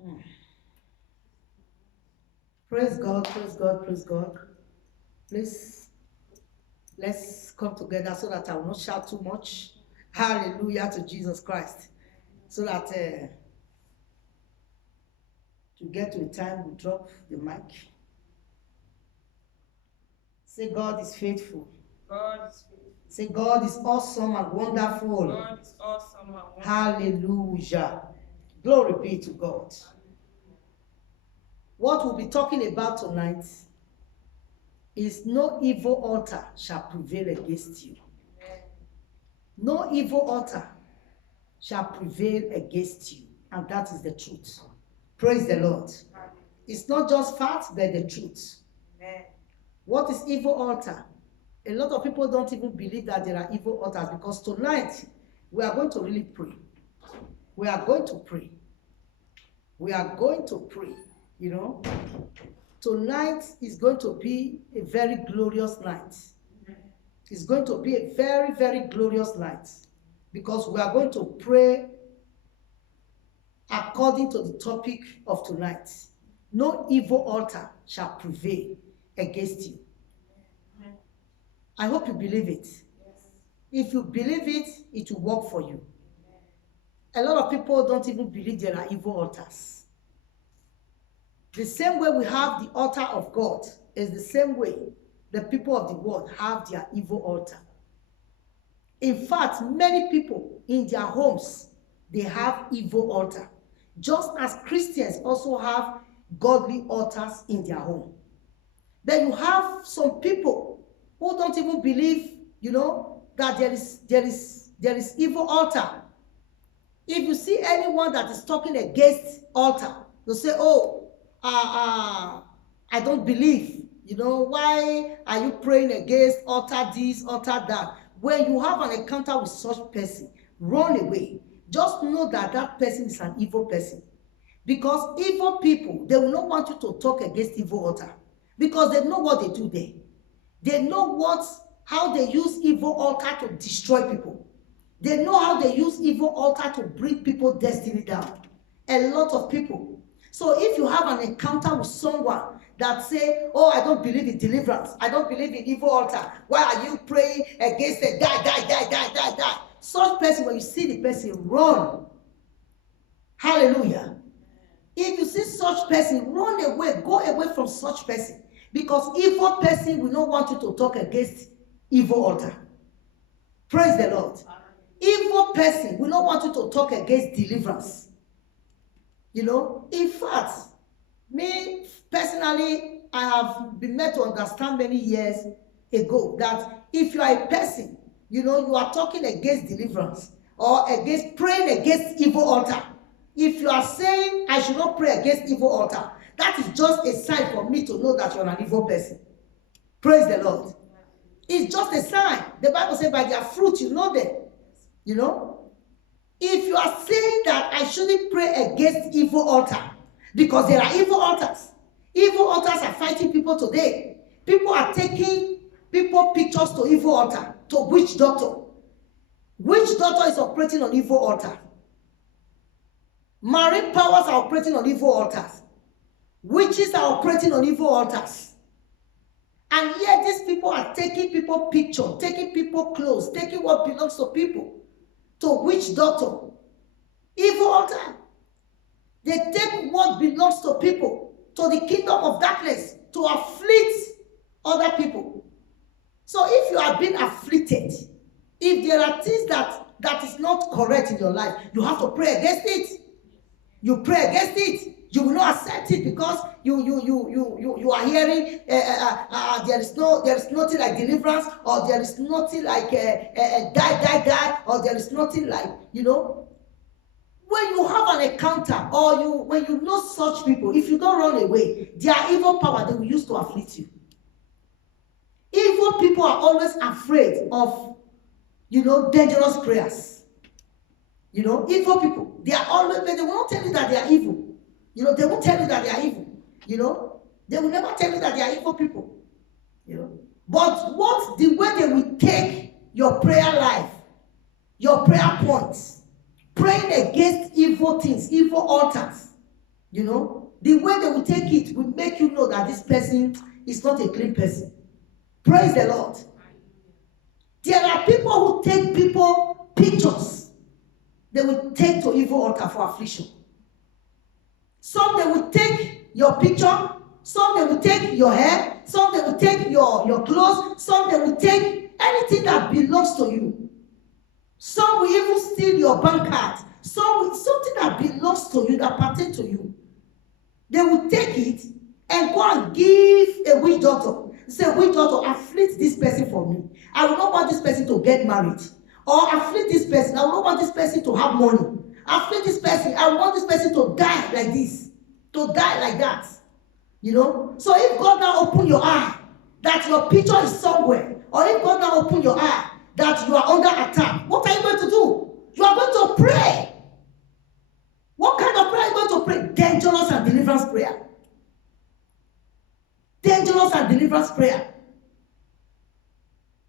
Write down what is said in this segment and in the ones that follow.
Hmm. Praise God, praise God, praise God. Please, let's come together so that I will not shout too much. Hallelujah to Jesus Christ. So that to get to a time we drop the mic. Say, God is faithful. God is faithful. Say, God is awesome and wonderful. God is awesome and wonderful. Hallelujah. Glory be to God. What we'll be talking about tonight is no evil altar shall prevail against you. Amen. No evil altar shall prevail against you. And that is the truth. Praise the Lord. It's not just facts, but the truth. Amen. What is evil altar? A lot of people don't even believe that there are evil altars, because tonight we are going to really pray. We are going to pray. We are going to pray, you know. Tonight is going to be a very glorious night. It's going to be a very, very glorious night, because we are going to pray according to the topic of tonight. No evil altar shall prevail against you. I hope you believe it. Yes. If you believe it, it will work for you. A lot of people don't even believe there are evil altars. The same way we have the altar of God is the same way the people of the world have their evil altar. In fact, many people in their homes, they have evil altar. Just as Christians also have godly altars in their home. Then you have some people who don't even believe, you know, that there is evil altar. If you see anyone that is talking against altar, they'll say, oh, I don't believe. You know, why are you praying against altar this, altar that? When you have an encounter with such person, run away. Just know that that person is an evil person. Because evil people, they will not want you to talk against evil altar. Because they know what they do there. They know how they use evil altar to destroy people. They know how they use evil altar to bring people destiny down. A lot of people. So if you have an encounter with someone that say, oh, I don't believe in deliverance, I don't believe in evil altar, why are you praying against it? Die. Such person, when you see the person, run. Hallelujah. If you see such person, run away, go away from such person. Because evil person will not want you to talk against evil altar. Praise the Lord. Evil person will not want you to talk against deliverance. You know, in fact, me personally, I have been made to understand many years ago that if you are a person, you know, you are talking against deliverance or against praying against evil altar. If you are saying I should not pray against evil altar, that is just a sign for me to know that you're an evil person. Praise the Lord. It's just a sign. The Bible says by their fruit you know them. You know? If you are saying that I shouldn't pray against evil altar, because there are evil altars. Evil altars are fighting people today. People are taking people pictures to evil altar, to witch doctor. Witch doctor is operating on evil altar. Marine powers are operating on evil altars. Witches are operating on evil altars. And yet these people are taking people picture, taking people clothes, taking what belongs to people to witch doctor. Evil altar. They take what belongs to people to the kingdom of darkness to afflict other people. So if you are being afflicted, if there are things that is not correct in your life, you have to pray against it. You pray against it. You will not accept it because you are hearing there is nothing like deliverance, or there is nothing like die, or there is nothing like, you know. When you have an encounter, or when you know such people, if you don't run away, their evil power they will use to afflict you. Evil people are always afraid of, you know, dangerous prayers. You know, evil people, they are always, they will not tell you that they are evil. You know, they won't tell you that they are evil. You know, they will never tell you that they are evil people. You know, but what the way they will take your prayer life, your prayer points, praying against evil things, evil altars, You know, the way they will take it will make you know that this person is not a clean person. Praise the Lord. There are people who take people pictures. They will take to evil altar for affliction. Some they will take your picture. Some they will take your hair. Some they will take your clothes. Some they will take anything that belongs to you. Some will even steal your bank card. Some will, something that belongs to you, that pertains to you. They will take it and go and give a witch doctor. Say, witch doctor, afflict this person for me. I will not want this person to get married. Or afflict this person. I will not want this person to have money. Afflict this person. I want this person to die like this. To die like that. You know? So if God now open your eye that your picture is somewhere, or if God now open your eye that you are under attack, what are you going to do? You are going to pray. What kind of prayer are you going to pray? Dangerous and deliverance prayer. Dangerous and deliverance prayer.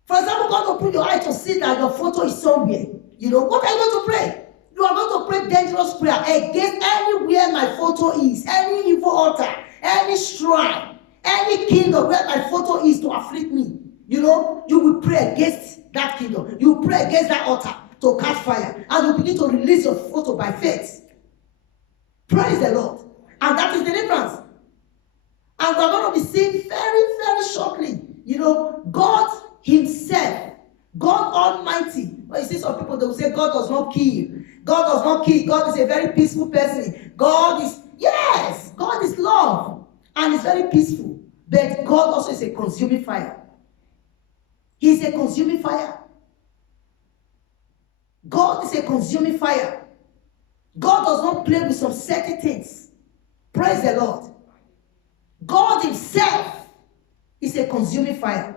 For example, God open your eye to see that your photo is somewhere. You know, what are you going to pray? You are going to pray dangerous prayer against anywhere my photo is, any evil altar, any shrine, any kingdom where my photo is to afflict me. You know, you will pray against that kingdom. You will pray against that altar to catch fire. And you begin to release your photo by faith. Praise the Lord. And that is deliverance. And we're going to be seeing very, very shortly, you know, God himself, God Almighty. Well, you see some people, they will say God does not kill. God does not kill. God is a very peaceful person. God is, yes, God is love. And is very peaceful. But God also is a consuming fire. He is a consuming fire. God is a consuming fire. God does not play with some certain things. Praise the Lord. God himself is a consuming fire.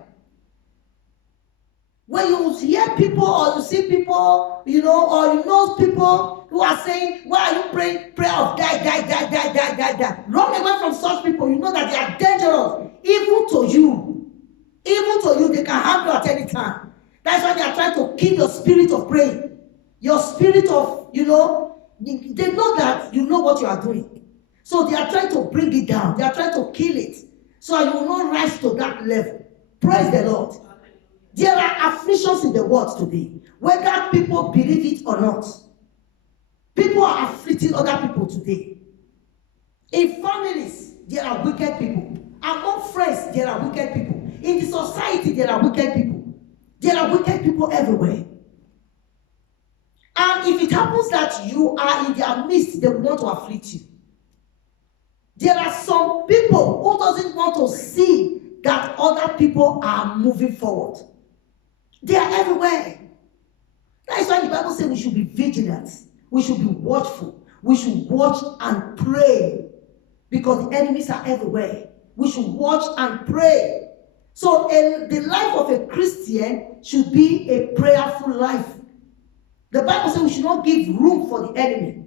When you hear people or you see people, you know, or you know people who are saying, why are you praying prayer of die. Run away from such people. You know that they are dangerous. Even to you. Even to you, they can harm you at any time. That's why they are trying to kill your spirit of praying. Your spirit of, you know, they know that you know what you are doing. So they are trying to bring it down. They are trying to kill it. So you will not rise to that level. Praise the Lord. There are afflictions in the world today. Whether people believe it or not. People are afflicting other people today. In families, there are wicked people. Among friends, there are wicked people. In the society, there are wicked people. There are wicked people everywhere. And if it happens that you are in their midst, they want to afflict you. There are some people who doesn't want to see that other people are moving forward. They are everywhere. That is why the Bible says we should be vigilant. We should be watchful. We should watch and pray. Because the enemies are everywhere. We should watch and pray. So the life of a Christian should be a prayerful life. The Bible says we should not give room for the enemy.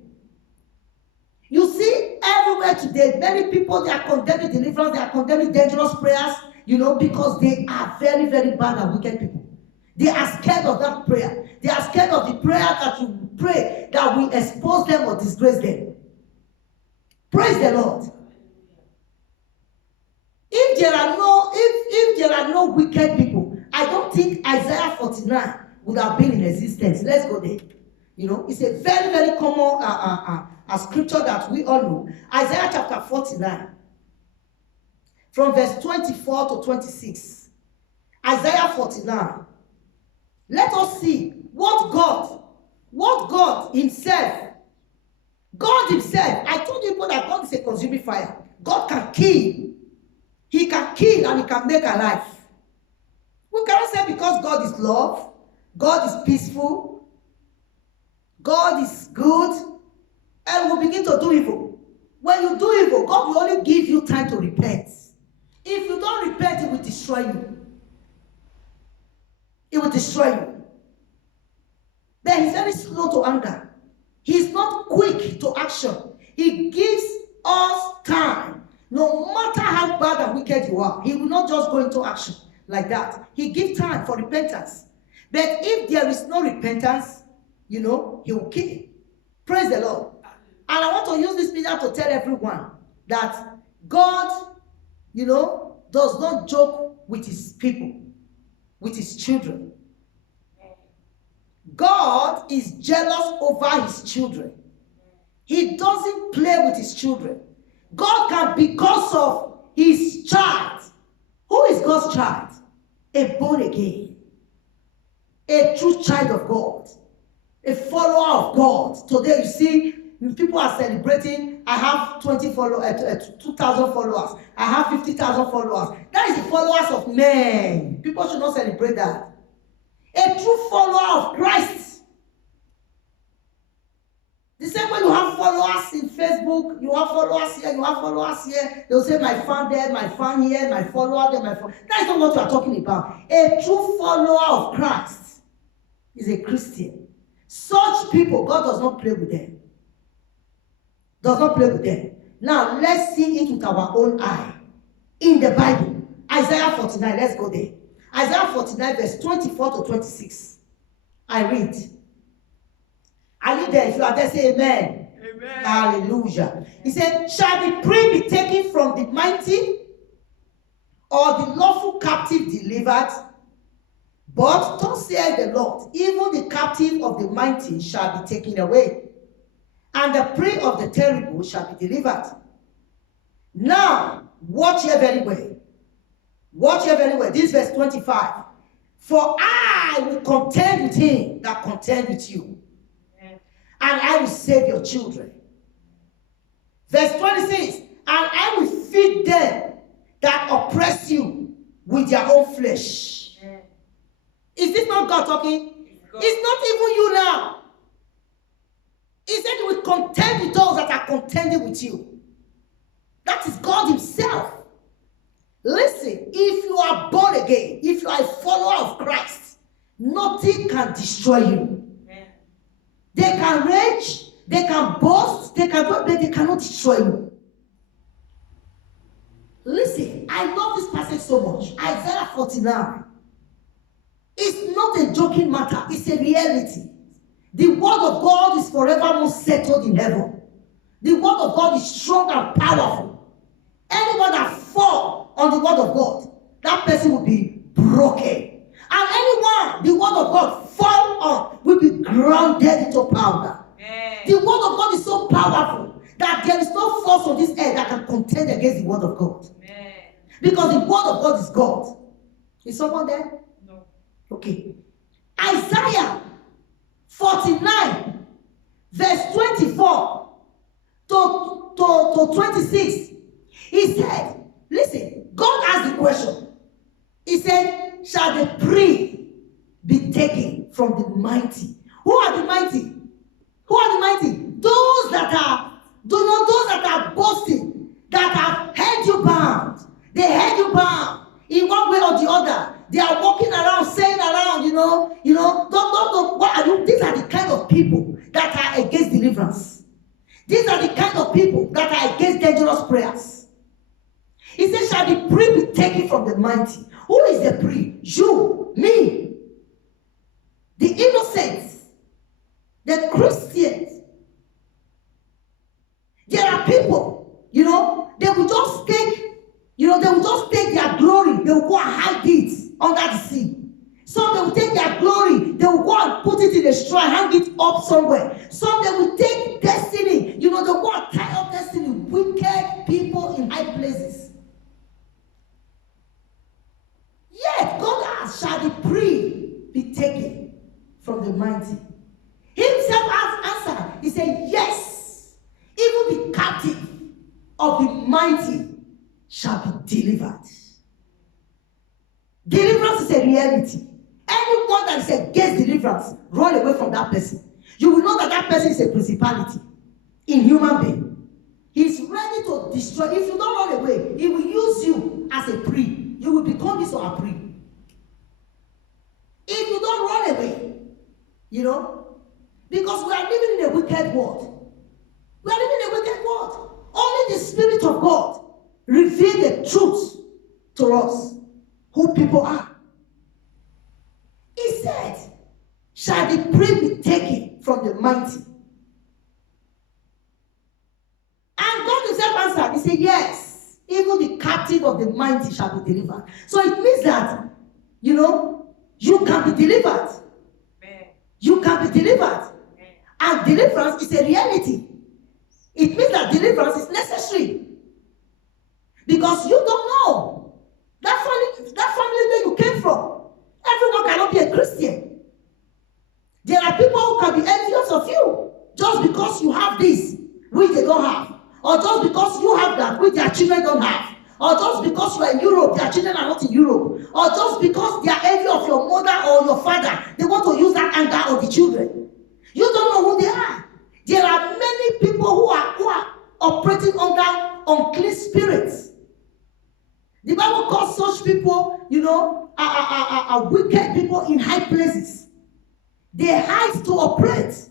You see, everywhere today, many people, they are condemning deliverance, they are condemning dangerous prayers, you know, because they are very, very bad and wicked people. They are scared of that prayer. They are scared of the prayer that you pray that will expose them or disgrace them. Praise the Lord. If there are no wicked people, I don't think Isaiah 49 would have been in existence. Let's go there. You know, it's a very, very common a scripture that we all know. Isaiah chapter 49, from verse 24 to 26. Isaiah 49. Let us see what God himself, I told you that God is a consuming fire. God can kill. He can kill and he can make alive. We cannot say because God is love, God is peaceful, God is good, and we begin to do evil. When you do evil, God will only give you time to repent. If you don't repent, it will destroy you. It will destroy you. But he's very slow to anger. He's not quick to action. He gives us time. No matter how bad and wicked you are, he will not just go into action like that. He gives time for repentance. But if there is no repentance, you know, he will kill you. Praise the Lord. And I want to use this media to tell everyone that God, does not joke with his people, with his children. God is jealous over his children. He doesn't play with his children. God can, because of his child. Who is God's child? A born again, a true child of God, a follower of God. Today you see people are celebrating. I have 2,000 followers. I have 50,000 followers. That is the followers of men. People should not celebrate that. A true follower of Christ. The same way you have followers in Facebook, you have followers here, you have followers here. They'll say, my fan there, my fan here, my follower there, my follower. That is not what we are talking about. A true follower of Christ is a Christian. Such people, God does not play with them. Does not play with them. Now, let's see it with our own eye. In the Bible, Isaiah 49, let's go there. Isaiah 49, verse 24 to 26. I read. Are you there? If you are there, say amen. Amen. Hallelujah. He said, shall the prey be taken from the mighty, or the lawful captive delivered? But thus saith the Lord, even the captive of the mighty shall be taken away, and the prey of the terrible shall be delivered. Now, watch here very well. Watch here very well. This verse 25. For I will contend with him that contend with you, and I will save your children. Verse 26. And I will feed them that oppress you with their own flesh. Is this not God talking? It's not even you now. He said he will contend with those that are contending with you. That is God himself. Listen, if you are born again, if you are a follower of Christ, nothing can destroy you. They can rage, they can boast, they cannot destroy you. Listen, I love this passage so much. Isaiah 49. It's not a joking matter, it's a reality. The word of God is forevermore settled in heaven. The word of God is strong and powerful. Anyone that falls on the word of God, that person will be broken. And anyone the word of God fall on will be grounded into powder. The word of God is so powerful that there is no force on this earth that can contend against the word of God. Because the word of God is God. Is someone there? No. Okay. Isaiah 49, verse 24 to 26. He said, listen, God asked the question. He said, shall the prey be taken from the mighty? Who are the mighty? Who are the mighty? Those that are boasting, that have held you bound. They held you bound in one way or the other. They are walking around, saying around, what are you? These are the kind of people that are against deliverance. These are the kind of people that are against dangerous prayers. He said, shall the prey be taken from the mighty? Who is the prey? You, me, the innocents, the Christians. There are people, they will just take their glory, they will go and hide it under the sea. Some they will take their glory, they will go and put it in a straw, hang it up somewhere. Some they will take destiny, they will go and tie up destiny, wicked people in high places. Yet God asked, shall the prey be taken from the mighty? Himself has answered. He said, yes, even the captive of the mighty shall be delivered. Deliverance is a reality. Anyone that is against deliverance, run away from that person. You will know that that person is a principality in human being. He's ready to destroy. If you don't run away, he will use you as a prey. You will become this or a prey. If you don't run away, because we are living in a wicked world. We are living in a wicked world. Only the Spirit of God reveals the truth to us, who people are. He said, shall the prey be taken from the mighty? captive of the mighty shall be delivered. So it means that, you can be delivered. Amen. You can be delivered. Amen. And deliverance is a reality. It means that deliverance is necessary. Because you don't know that family where you came from. Everyone cannot be a Christian. There are people who can be envious of you just because you have this, which they don't have. Or just because you have that, which their children don't have. Or just because you are in Europe, their children are not in Europe. Or just because they are envious of your mother or your father, they want to use that anger on the children. You don't know who they are. There are many people who are operating under unclean spirits. The Bible calls such people, are wicked people in high places. They hide to operate.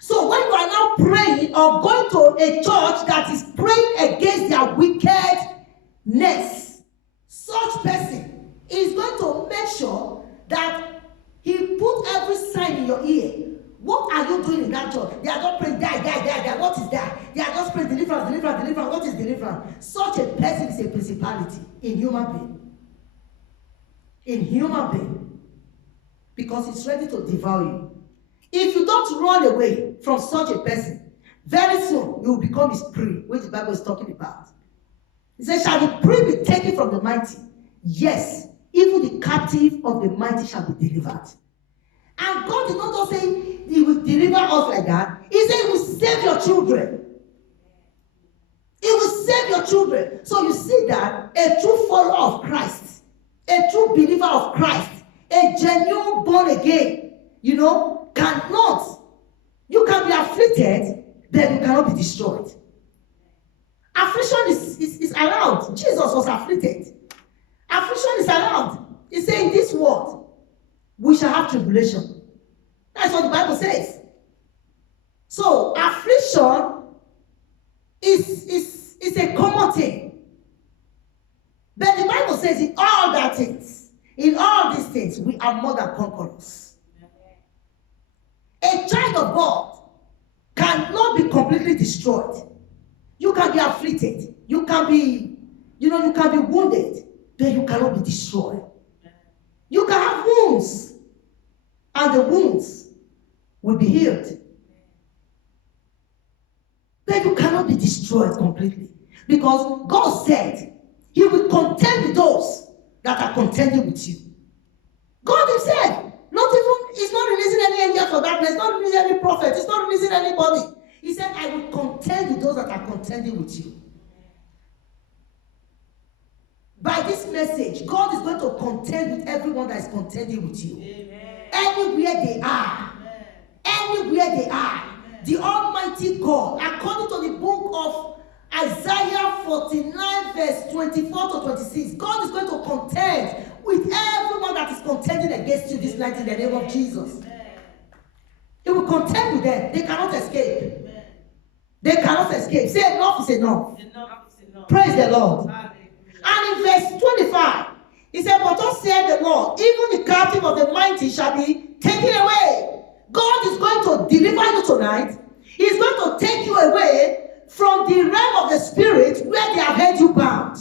So when you are now praying or going to a church that is praying against their wickedness, such person is going to make sure that he put every sign in your ear. What are you doing in that church? They are not praying, die. What is that? They are just praying deliverance. What is deliverance? Such a person is a principality in human being. In human being. Because it's ready to devour you. If you don't run away from such a person, very soon you will become his prey, which the Bible is talking about. It says, shall the prey be taken from the mighty? Yes, even the captive of the mighty shall be delivered. And God did not just say he will deliver us like that. He said he will save your children. He will save your children. So you see that a true follower of Christ, a true believer of Christ, a genuine born again, cannot. You can be afflicted, but you cannot be destroyed. Affliction is allowed. Jesus was afflicted. Affliction is allowed. He said in this world, we shall have tribulation. That's what the Bible says. So affliction is a common thing. But the Bible says in all that things, in all these things, we are more than conquerors. A child of God cannot be completely destroyed. You can be afflicted. You can be, you can be wounded, but you cannot be destroyed. You can have wounds, and the wounds will be healed. But you cannot be destroyed completely. Because God said he will contend with those that are contending with you. God himself, he's not releasing any angel for darkness, he's not releasing any prophet, he's not releasing anybody. He said, I will contend with those that are contending with you. By this message, God is going to contend with everyone that is contending with you. Amen. Anywhere they are. Amen. Anywhere they are. Amen. The Almighty God, according to the book of Isaiah 49 verse 24 to 26, God is going to contend with everyone that is contending against you this night in the name of Jesus. Amen. He will contend with them. They cannot escape. Amen. They cannot escape. Say enough is enough. Enough is enough. Praise the Lord. Amen. And in verse 25, he said, but thus saith the Lord, even the captive of the mighty shall be taken away. God is going to deliver you tonight. He's going to take you away from the realm of the spirit where they have held you bound.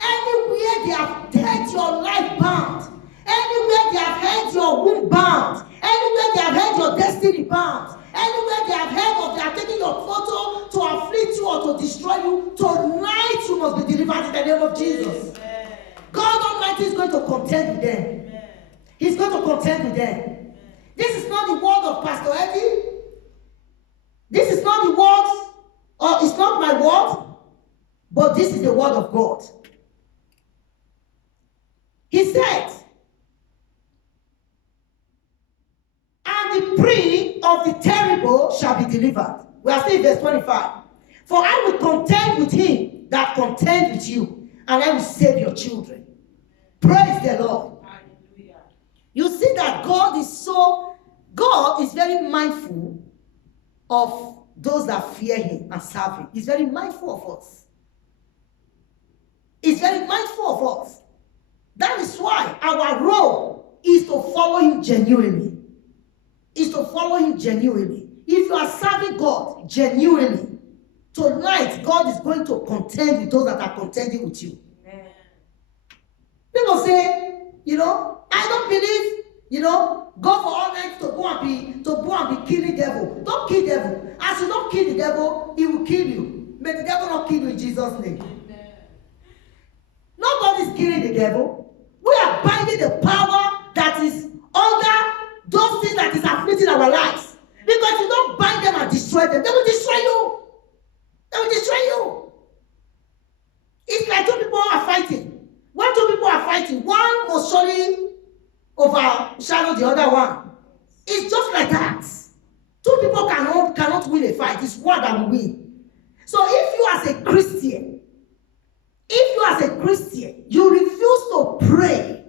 Anywhere they have held your life bound. Anywhere they have held your womb bound. Anywhere they have held your destiny bound. Anywhere they have held of they are taking your photo to afflict you or to destroy you, tonight you must be delivered in the name of Jesus. Amen. God Almighty is going to contend with them. Amen. He's going to contend with them. Amen. This is not the word of Pastor Eddie. This is not the word, or it's not my word, but this is the word of God. He said, and the prey of the terrible shall be delivered. We are still in verse 25. For I will contend with him that contend with you, and I will save your children. Praise the Lord. Hallelujah. You see that God is very mindful of those that fear him and serve him. He's very mindful of us. He's very mindful of us. That is why our role is to follow him genuinely. Is to follow him genuinely. If you are serving God genuinely, tonight God is going to contend with those that are contending with you. people say, I don't believe, go for all night to go and be killing devil. Don't kill devil. As you don't kill the devil, he will kill you. May the devil not kill you in Jesus' name. Amen. Nobody's killing the devil. We are binding the power that is under those things that is afflicting our lives. Because you don't bind them and destroy them, they will destroy you. They will destroy you. It's like two people are fighting. When two people are fighting, one must surely overshadow the other one. It's just like that. Two people cannot win a fight. It's one that will win. So if you as a Christian, you refuse to pray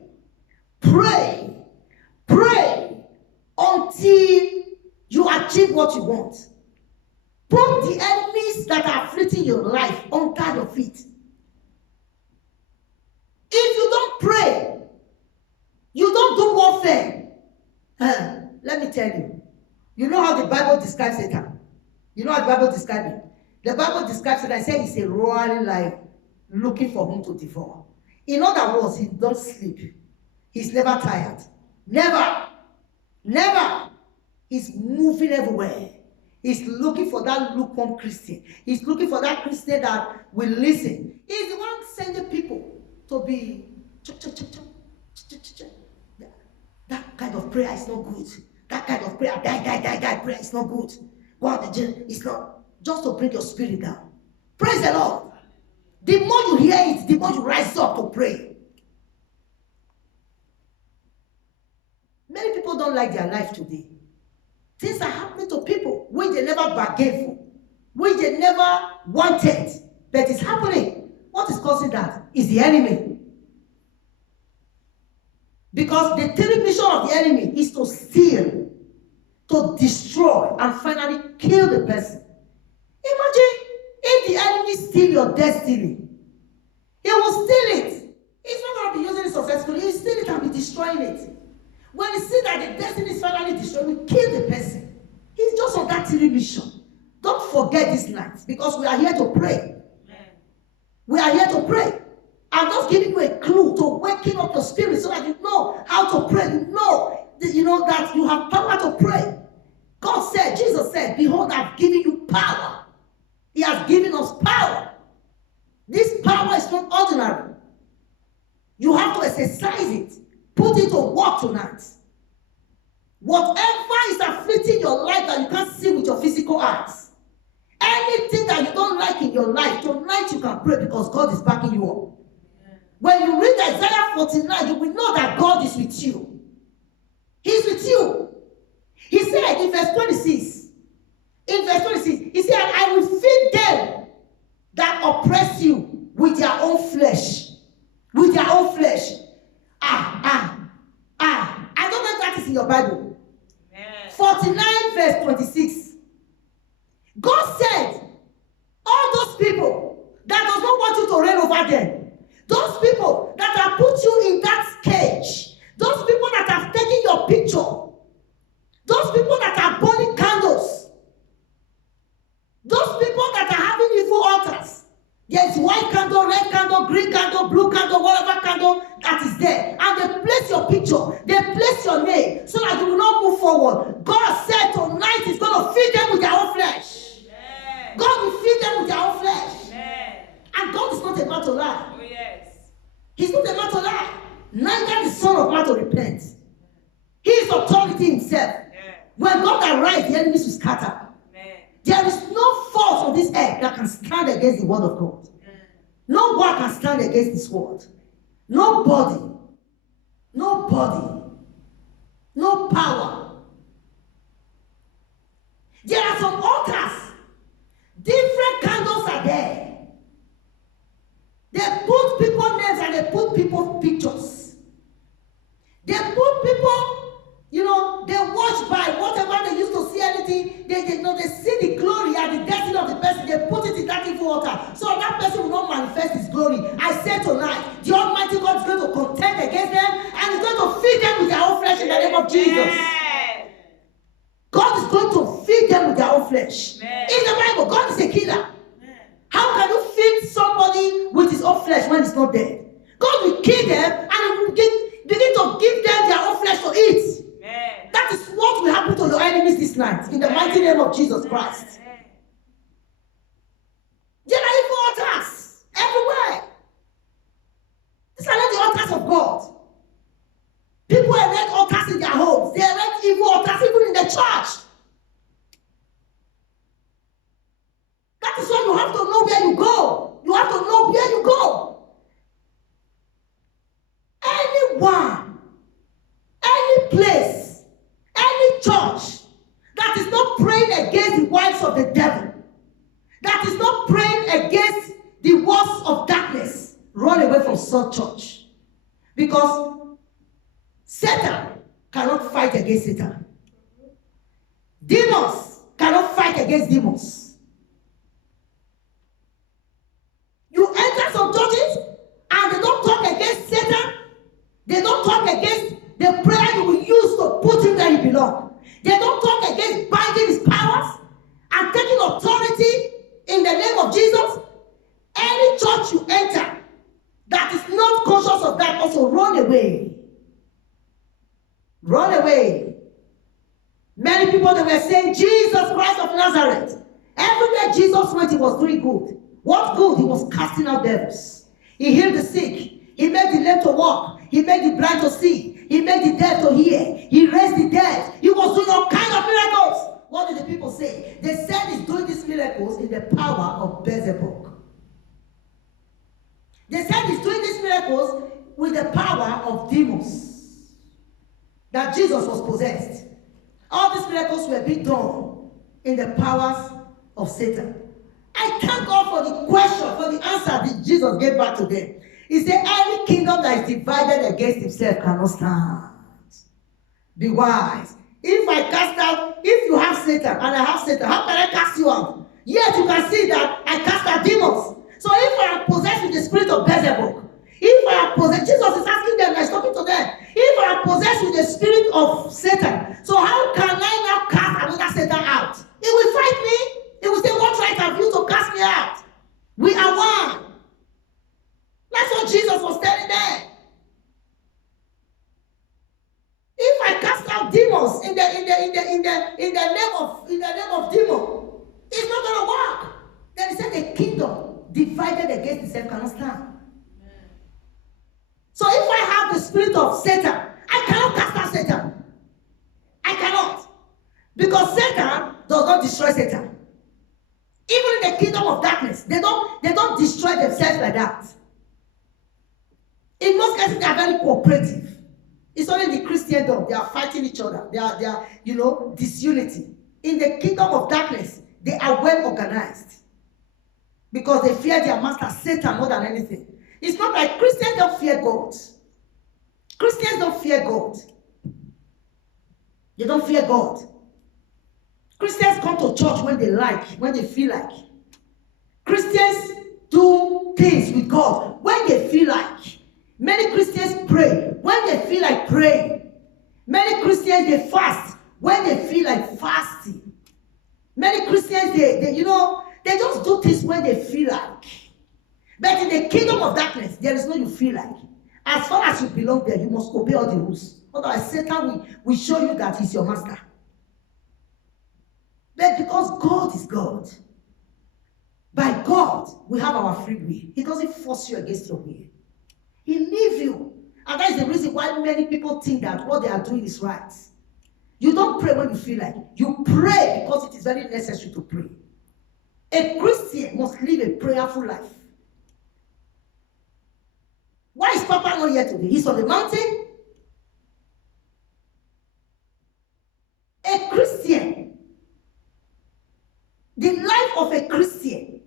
until you achieve what you want. Put the enemies that are afflicting your life under your feet. If you don't pray, you don't do warfare. Let me tell you. You know how the Bible describes Satan? You know how the Bible describes it? The Bible describes it and says he's a roaring lion looking for whom to devour. In other words, he don't sleep. He's never tired. Never. He's moving everywhere. He's looking for that lukewarm Christian. He's looking for that Christian that will listen. He's the one sending people to be that kind of prayer is not good. That kind of prayer, die prayer is not good. Go out the jail, it's not. Just to bring your spirit down. Praise the Lord. The more you hear it, the more you rise up to pray. Many people don't like their life today. Things are happening to people which they never bargained for, which they never wanted, but it's happening. What is causing that is the enemy. Because the third mission of the enemy is to steal, to destroy, and finally kill the person. Imagine if the enemy steals your destiny. He will steal it. He's not going to be using it successfully. He will steal it and be destroying it. When he sees that the destiny is finally destroyed, we kill the person. He's just on that third mission. Don't forget this night, because we are here to pray. We are here to pray. I'm just giving you a clue to waking up your spirit so that you know how to pray. You know that you have power to pray. God said, Jesus said, behold, I've given you power. He has given us power. This power is not ordinary. You have to exercise it. Put it to work tonight. Whatever is afflicting your life that you can't see with your physical eyes, anything that you don't like in your life, tonight you can pray because God is backing you up. When you read Isaiah 49, you will know that God is with you. He's with you. He said in verse 26, he said, I will feed them that oppress you with their own flesh. With their own flesh. I don't know if that is in your Bible. Amen. 49 verse 26. God said, all those people that does not want you to reign over them, those people that have put you in that cage, those people that have taken your picture, those people that are burning candles, those people that are having evil altars. There's white candle, red candle, green candle, blue candle, whatever candle that is there. And they place your picture, they place your name so that you will not move forward. God said tonight He's going to feed them with their own flesh. Amen. God will feed them with their own flesh. Amen. And God is not a man to lie. Oh, yes. He's not a man to lie. Neither the Son of Man to repent. He is authority Himself. Yeah. When God arrives, the enemies will scatter. There is no force on this earth that can stand against the word of God. No one can stand against this word. Nobody. No power. There are some altars. Different candles are there. They put people's names and they put people's pictures. They put people, they watch by whatever they used to see anything. They see the glory and the destiny of the person. They put it in that evil altar. So that person will not manifest his glory. I said tonight, the Almighty God is going to contend against them and is going to feed them with their own flesh in the name of Jesus. Amen. God is going to feed them with their own flesh. Amen. In the Bible, God is a killer. Amen. How can you feed somebody with his own flesh when it's not dead? God will kill them and this night in the mighty name of Jesus Christ. There are evil altars everywhere. These are not the altars of God. People erect altars in their homes. They erect evil altars even in the church. That is why you have to know where you go. You have to know where you go. Anyone, any place, any church that is not praying against the wiles of the devil, that is not praying against the works of darkness, run away from such church. Because Satan cannot fight against Satan. Demons cannot fight against demons. You enter some churches and they don't talk against Satan. They don't talk against the prayer you will use to put him where he belongs. They don't talk against binding his powers and taking authority in the name of Jesus. Any church you enter that is not conscious of that, also run away. Run away. Many people, they were saying, Jesus Christ of Nazareth. Everywhere Jesus went, he was doing good. What good? He was casting out devils. He healed the sick. He made the lame to walk. He made the blind to see. He made the deaf to hear. He raised the dead. He was doing all kinds of miracles. What did the people say? They said he's doing these miracles in the power of Beelzebub. They said he's doing these miracles with the power of demons. That Jesus was possessed. All these miracles were being done in the powers of Satan. I thank God for the question, for the answer that Jesus gave back to them. He said, any kingdom that is divided against himself cannot stand. Be wise. If I cast out, if you have Satan and I have Satan, how can I cast you out? Yet you can see that I cast out demons. So if I am possessed with the spirit of Beelzebub, if I am possessed, Jesus is asking them, he's talking to them. If I am possessed with the spirit of Satan, so how can I now cast another Satan out? He will fight me. He will say, what right have you to cast me out? We are one. That's what Jesus was telling them. If I cast out demons in the name of demon, it's not going to work. Then he said, the kingdom divided against itself cannot stand. So if I have the spirit of Satan, I cannot cast out Satan. I cannot. Because Satan does not destroy Satan. Even in the kingdom of darkness, they don't destroy themselves like that. In most cases, they are very cooperative. It's only in the Christendom, they are fighting each other. They are disunity. In the kingdom of darkness, they are well organized. Because they fear their master, Satan, more than anything. It's not like Christians don't fear God. Christians don't fear God. They don't fear God. Christians come to church when they like, when they feel like. Christians do things with God when they feel like. Many Christians pray when they feel like praying. Many Christians, they fast when they feel like fasting. Many Christians, they just do things when they feel like. But in the kingdom of darkness, there is no you feel like. As far as you belong there, you must obey all the rules. Otherwise, Satan will show you that he's your master. But because God is God, by God, we have our free will. He doesn't force you against your will. He leaves you. And that is the reason why many people think that what they are doing is right. You don't pray when you feel like. You pray because it is very necessary to pray. A Christian must live a prayerful life. Why is Papa not here today? He's on the mountain. A Christian, the life of a Christian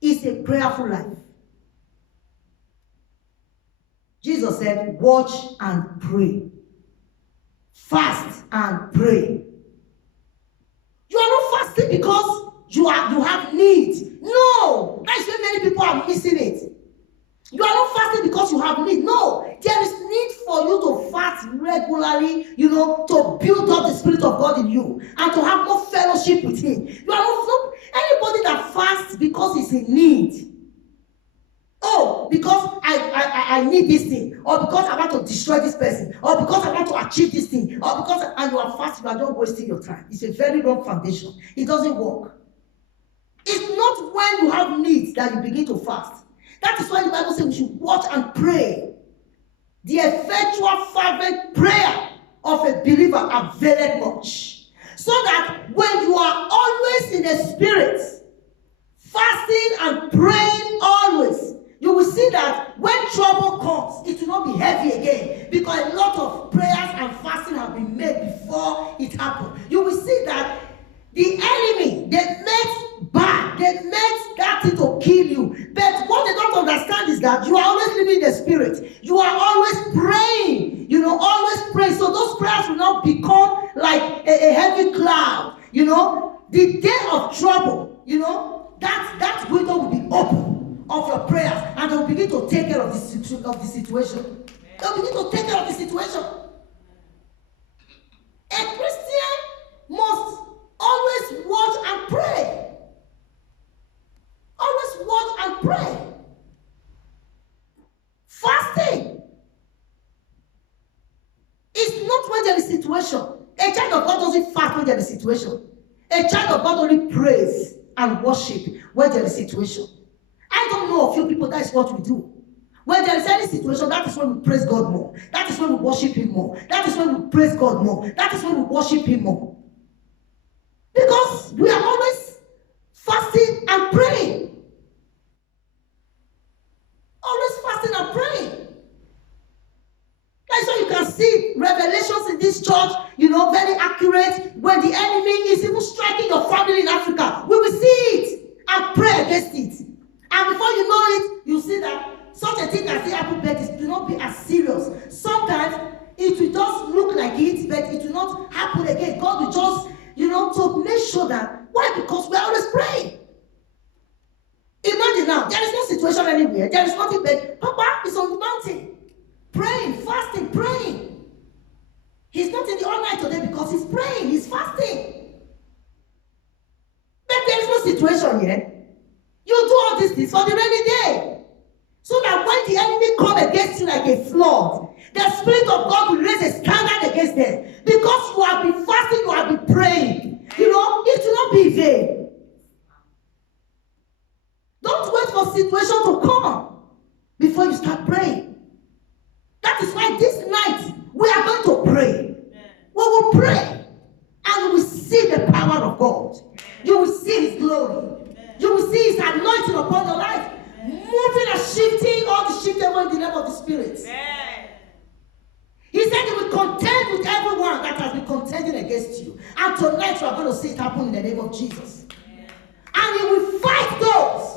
is a prayerful life. Jesus said, watch and pray. Fast and pray. You are not fasting because you have need. No, that's where many people are missing it. You are not fasting because you have need. No, there is need for you to fast regularly, to build up the Spirit of God in you and to have more fellowship with Him. You are not anybody that fasts because it's in need. Oh, because I need this thing, or because I want to destroy this person, or because I want to achieve this thing, or because and you are fasting, you are not wasting your time. It's a very wrong foundation. It doesn't work. It's not when you have needs that you begin to fast. That is why the Bible says we should watch and pray. The effectual fervent prayer of a believer availeth much. So that when you are always in the spirit, fasting and praying always, you will see that when trouble comes, it will not be heavy again. Because a lot of prayers and fasting have been made before it happened. You will see that the enemy, they meant bad. They meant that thing to kill you. But what they don't understand is that you are always living in the spirit. You are always praying. Always praying. So those prayers will not become like a heavy cloud. The day of trouble, that window will be open of your prayers. And they will begin to take care of the situation. They will begin to take care of the situation. A Christian must always watch and pray. Always watch and pray. Fasting is not when there is situation. A child of God doesn't fast when there is situation. A child of God only prays and worship when there is situation. I don't know a few people, that is what we do. When there is any situation, that is when we praise God more. That is when we worship Him more. That is when we praise God more. That is when we worship Him more. Because we are always fasting and praying. Always fasting and praying. That's why you can see revelations in this church, very accurate. When the enemy is even striking your family in Africa, we will see it and pray against it. And before you know it, you see that such a thing as the apple bed do not be as serious. Sometimes it will just look like it, but it will not happen again. God will just, to make sure that. Why? Because we are always praying. Imagine now, there is no situation anywhere. There is nothing, but Papa is on the mountain. Praying, fasting, praying. He's not in the all night today because he's praying, he's fasting. But there is no situation here. You do all these things for the rainy day. So that when the enemy come against you like a flood, the Spirit of God will raise a standard against them. Because you have been fasting, you have been praying. It will not be in vain. Don't wait for situation to come before you start praying. That is why this night we are going to pray. We will pray and we will see the power of God. You will see His glory. You will see His anointing upon your life. Moving and shifting, all the shifting in the name of the Spirit. He said He will contend with everyone that has been contending against you. And tonight you are going to see it happen in the name of Jesus. And He will fight those.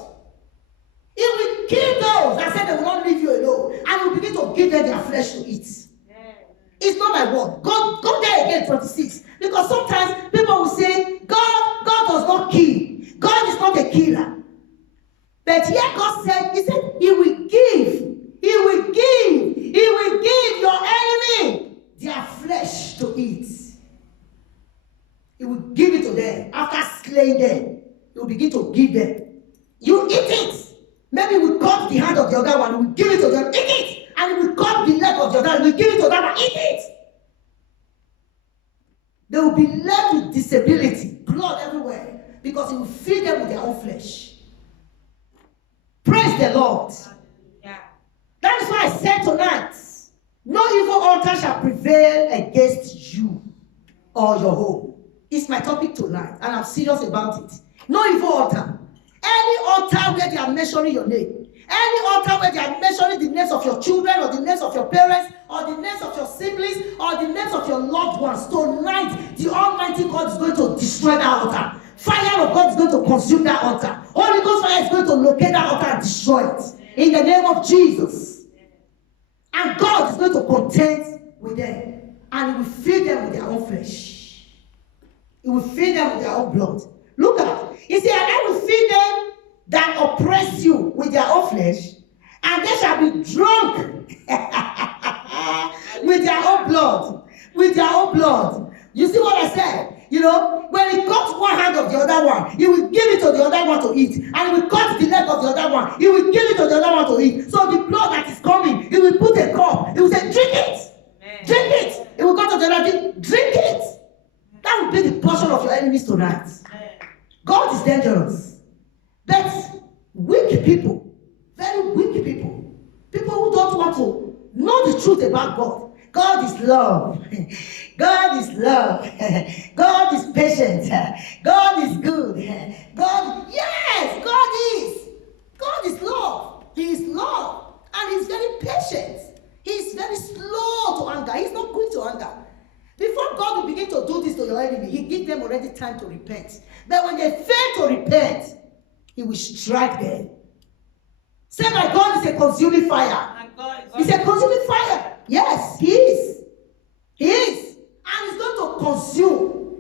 He will kill those that said they will not leave you alone. And He will begin to give them their flesh to eat. It's not my word. Go there again, 26. Because sometimes people will say, God does not kill. God is not a killer. But here God said, He said, He will give. He will give. He will give your enemy their flesh to eat. He will give it to them. After slaying them, He will begin to give them. You eat it. Maybe we cut the hand of the other one. We give it to them. Eat it. And we cut the leg of the other one. We give it to that one. Eat it. They will be left with disability, blood everywhere, because He will feed them with their own flesh. Praise the Lord. Yeah. That is why I said tonight, no evil altar shall prevail against you or your home. It's my topic tonight, and I'm serious about it. No evil altar. Any altar where they are mentioning your name, any altar where they are mentioning the names of your children or the names of your parents or the names of your siblings or the names of your loved ones, tonight the Almighty God is going to destroy that altar. Fire of God is going to consume that altar. Holy Ghost fire is going to locate that altar and destroy it. In the name of Jesus. And God is going to contend with them. And He will feed them with their own flesh. He will feed them with their own blood. Look at it. He said, and I will feed them that oppress you with their own flesh, and they shall be drunk with their own blood. With their own blood. You see what I said? When He cuts one hand of the other one, He will give it to the other one to eat. And He will cut the leg of the other one, He will give it to the other one to eat. So the blood that is coming, He will put a cup. He will say, drink it. Amen. Drink it. He will cut enemies tonight. God is dangerous. But weak people, very weak people, people who don't want to know the truth about God. God is love. God is love. God is patient. God is good. Yes, God is. God is love. He is love. And he's very patient. He's very slow to anger. He's not quick to anger. Before God will begin to do this to your enemy, he gives them already time to repent. But when they fail to repent, he will strike them. Say, my God is a consuming fire. He's a consuming fire. Yes, he is. He is. And he's going to consume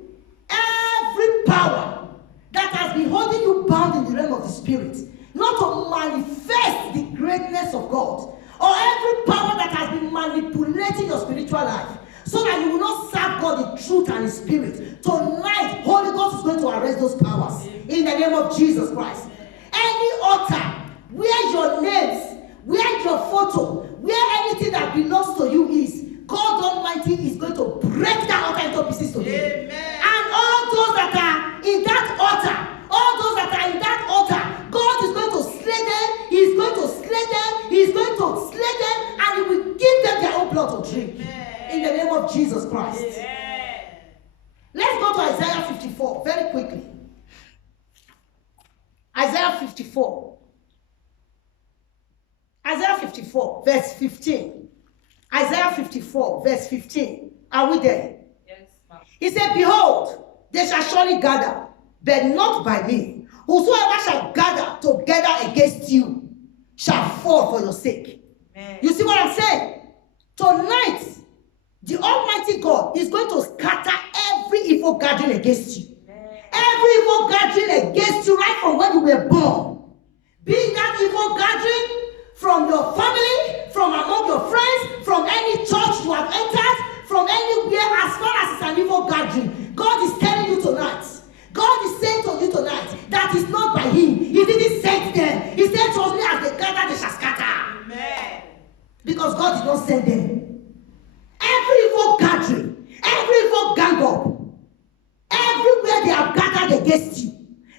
every power that has been holding you bound in the realm of the spirit, not to manifest the greatness of God, or every power that has been manipulating your spiritual life, so that you will not serve God in truth and in spirit. Tonight, Holy Ghost is going to arrest those powers in the name of Jesus Christ. Any altar where your names, where your photo, where anything that belongs to you is, God Almighty is going to break that altar into pieces today. Amen. And all those that are in that altar, all those that are in that altar, God is going to slay them, He is going to slay them, He is going to slay them, and He will give them their own blood to drink. Amen. In the name of Jesus Christ. Amen. Let's go to Isaiah 54 very quickly. Isaiah 54. Isaiah 54, verse 15. Isaiah 54, verse 15. Are we there? Yes, ma'am. He said, behold, they shall surely gather, but not by me. Whosoever shall gather together against you shall fall for your sake. Amen. You see what I'm saying? Tonight, the Almighty God is going to scatter every evil gathering against you. Amen. Every evil gathering against you right from when you were born. Be that evil gathering from your family, from among your friends, from any church you have entered, from anywhere, as far as it's an evil gathering. God is telling you tonight, God is saying to you tonight, that is not by Him. He didn't send them. He said, trust me, as they gather, they shall scatter. Amen. Because God did not send them. Every evil gathering, every evil gang up, everywhere they have gathered against you,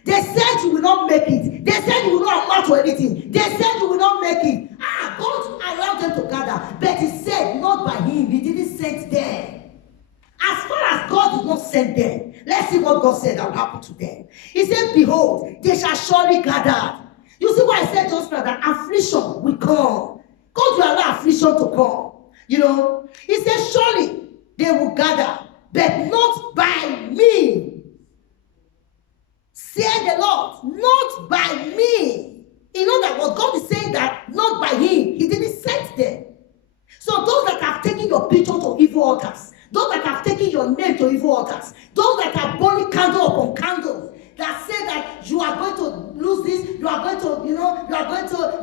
they said you will not make it. They said you will not amount to anything. They said you will not make it. God allowed them to gather. But He said, not by Him. He didn't send them. As far as God did not send them, let's see what God said that will happen to them. He said, behold, they shall surely gather. You see what I said just now, that affliction will come. God will allow affliction to come. You know, He said, surely they will gather, but not by me. Say the Lord, not by me. In other words, God is saying that not by Him. He didn't send them. So those that have taken your picture to evil altars, those that have taken your name to evil altars, those that are burning candle upon candles, that say that you are going to lose this, you are going to, you are going to,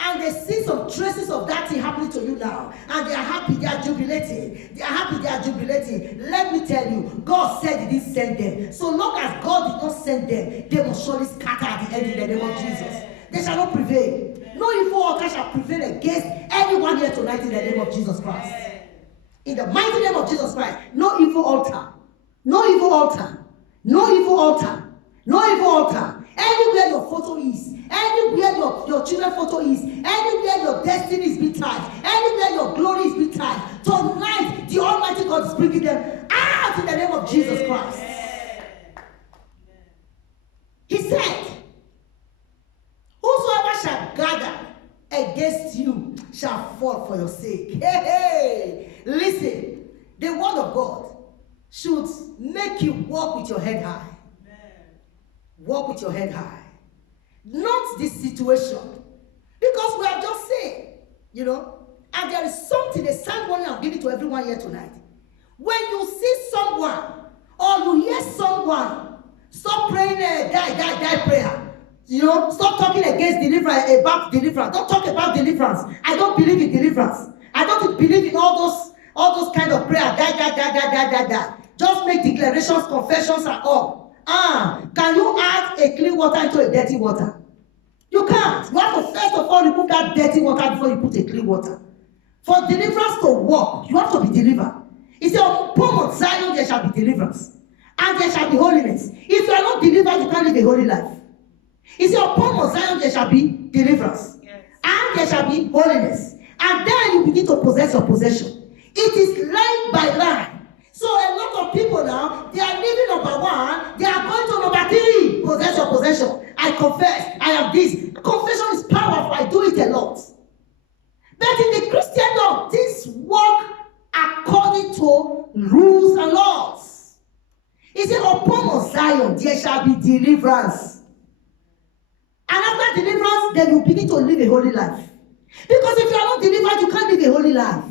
and they see some traces of that thing happening to you now, and they are happy, they are jubilating. They are happy, they are jubilating. Let me tell you, God said He didn't send them. So long as God did not send them, they will surely scatter at the end in the name of Jesus. They shall not prevail. No evil altar shall prevail against anyone here tonight in the name of Jesus Christ. In the mighty name of Jesus Christ, no evil altar. No evil altar. No evil altar. No evil altar. Anywhere your photo is, anywhere your children's photo is, anywhere your destiny is being tied, anywhere your glory is being tied, tonight the Almighty God is bringing them out in the name of Jesus Christ. He said, whosoever shall gather against you shall fall for your sake. Hey, listen, the word of God should make you walk with your head high. Walk with your head high. Not this situation. Because we are just saying, and there is something, a sound warning I'm giving to everyone here tonight. When you see someone, or you hear someone, stop praying die prayer. Stop talking against deliverance, about deliverance. Don't talk about deliverance. I don't believe in deliverance. I don't believe in all those kind of prayer. Die. Just make declarations, confessions, and all. Can you add a clean water into a dirty water? You can't. You have to first of all remove that dirty water before you put a clean water. For deliverance to work, you have to be delivered. He said, upon Mount Zion there shall be deliverance, and there shall be holiness. If you are not delivered, you can't live a holy life. He said, upon Mount Zion there shall be deliverance, Yes. and there shall be holiness. And then you begin to possess your possession. It is line by line. So a lot of people now, they are living number 1, they are going to number 3. Possess your possession. I confess, I am this. Confession is powerful. I do it a lot. But in the Christendom, things work according to rules and laws. He said, upon Mount Zion there shall be deliverance. And after deliverance, then you begin to live a holy life. Because if you are not delivered, you can't live a holy life.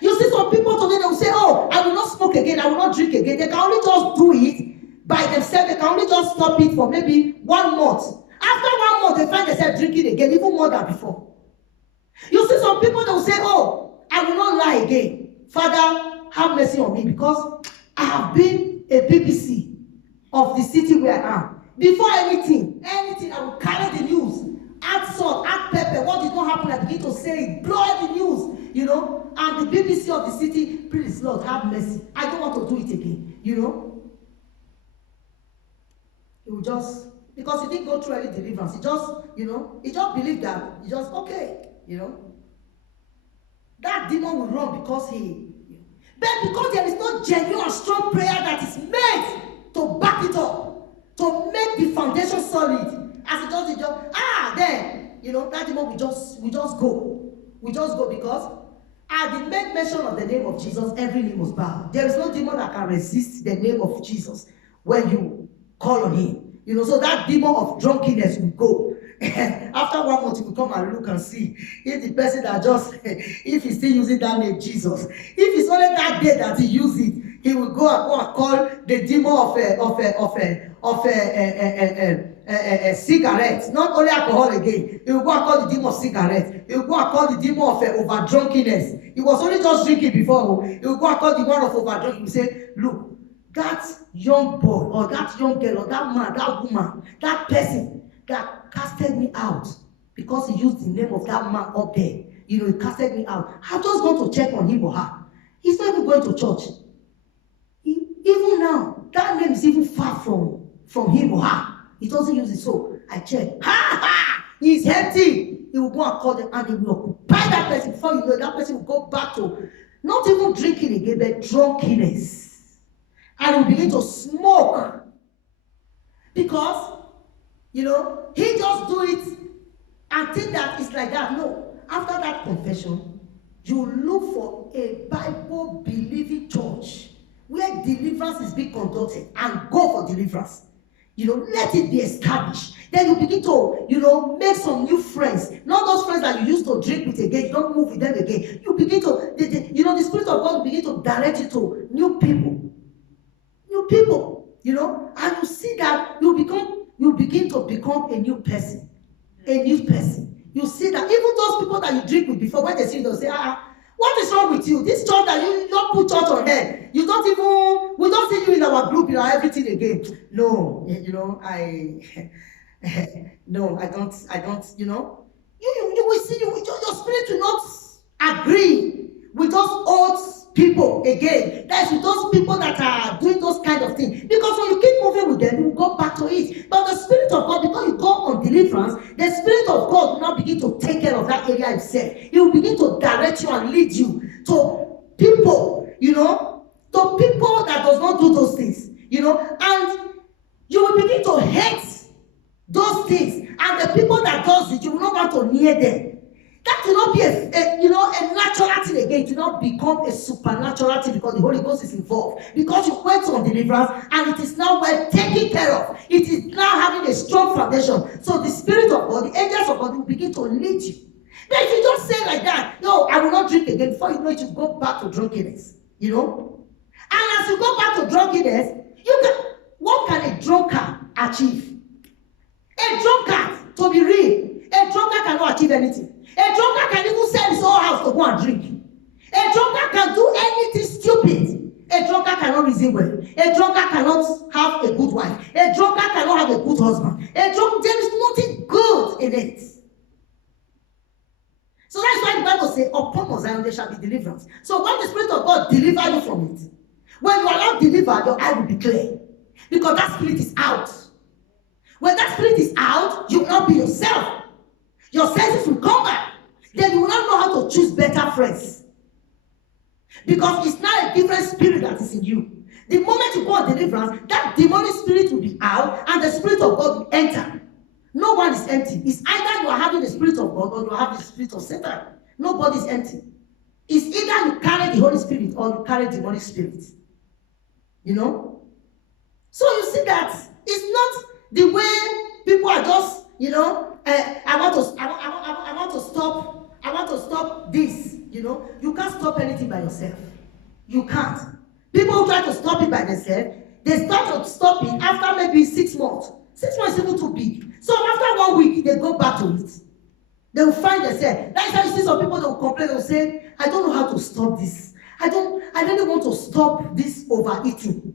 You see some people today, they will say, oh, I will not smoke again, I will not drink again. They can only just do it by themselves. They can only just stop it for maybe 1 month. After 1 month, they find themselves drinking again, even more than before. You see some people, they will say, oh, I will not lie again. Father, have mercy on me, because I have been a BBC of the city where I am. Before anything, I will carry the news. Add salt, add pepper. What did not happen, I begin to say it. Blow the news, you know. And the BBC of the city, please, Lord, have mercy. I don't want to do it again, you know. He will just, because he didn't go through any deliverance. He just, you know, he just believed that. He just, okay, you know. That demon will run because but because there is no genuine strong prayer that is made to back it up, to make the foundation solid. As it does, then, you know, that demon we just go. We just go because at the make mention of the name of Jesus, every knee must bow. There is no demon that can resist the name of Jesus when you call on him. You know, so that demon of drunkenness will go. After 1 month, you will come and look and see if the person that if he's still using that name Jesus. If it's only that day that he used it, he will go and call the demon of cigarettes, not only alcohol again. He will go and call the demon of cigarettes. He will go and call the demon of over drunkenness. He was only just drinking before. He will go and call the one of over drinking. He will say, look, that young boy or that young girl or that man, that woman, that person that casted me out because he used the name of that man up there. You know, he casted me out. I've just gone to check on him or her. He's not even going to church. Even now, that name is even far from him or her. He doesn't use it. So I check. He's empty. He will go and call them and he will occupy that person. Before you know, that person will go back to not even drinking again, but drunkenness. And he will begin to smoke. Because, you know, he just do it and think that it's like that. No. After that confession, you look for a Bible-believing church where deliverance is being conducted and go for deliverance. You know, let it be established. Then you begin to, you know, make some new friends. Not those friends that you used to drink with again. You don't move with them again. You begin to, you know, the Spirit of God will begin to direct you to new people. New people, you know. And you see that you begin to become a new person. A new person. You see that even those people that you drink with before, when they see you, they'll say, what is wrong with you? This church that you don't put church on head. We don't see you in our group, in our everything again. No, you know, no, I don't, you know. You will see, your spirit will not agree with those old people again. That's with those people that are doing those kind of things. Because when you keep moving with them, you will go back to it. But the Spirit of God, because you go on deliverance, the Spirit of God will now begin to take care of that area himself. He will begin to direct you and lead you to people, you know, to people that does not do those things, you know, and you will begin to hate those things. And the people that does it, you will not want to near them. That will not be a natural thing again. It will not become a supernatural thing because the Holy Ghost is involved. Because you went on deliverance and it is now well taken care of. It is now having a strong foundation. So the Spirit of God, the angels of God will begin to lead you. But if you just say like that, no, I will not drink again, before you know it, you go back to drunkenness. You know? And as you go back to drunkenness, what can a drunkard achieve? A drunkard, to be real, a drunkard cannot achieve anything. A drunkard can even sell his whole house to go and drink. A drunkard can do anything stupid. A drunkard cannot reason well. A drunkard cannot have a good wife. A drunkard cannot have a good husband. There is nothing good in it. So that's why the Bible says, upon Mount Zion there shall be deliverance. So when the Spirit of God delivers you from it, When you are not delivered, your eye will be clear. Because that spirit is out. When that spirit is out, you will not be yourself. Your senses will come back. Then you will not know how to choose better friends. Because it's not a different spirit that is in you. The moment you go on deliverance, that demonic spirit will be out and the spirit of God will enter. No one is empty. It's either you are having the spirit of God or you have the spirit of Satan. Nobody is empty. It's either you carry the Holy Spirit or you carry demonic spirit. You know? So you see that it's not the way people are just, I want to stop this, You can't stop anything by yourself. You can't. People who try to stop it by themselves, they start to stop it after maybe 6 months. 6 months is even too big. So after 1 week, they go back to it. They will find themselves. That's how you see some people that will complain, they will say, I don't know how to stop this. I really want to stop this overeating.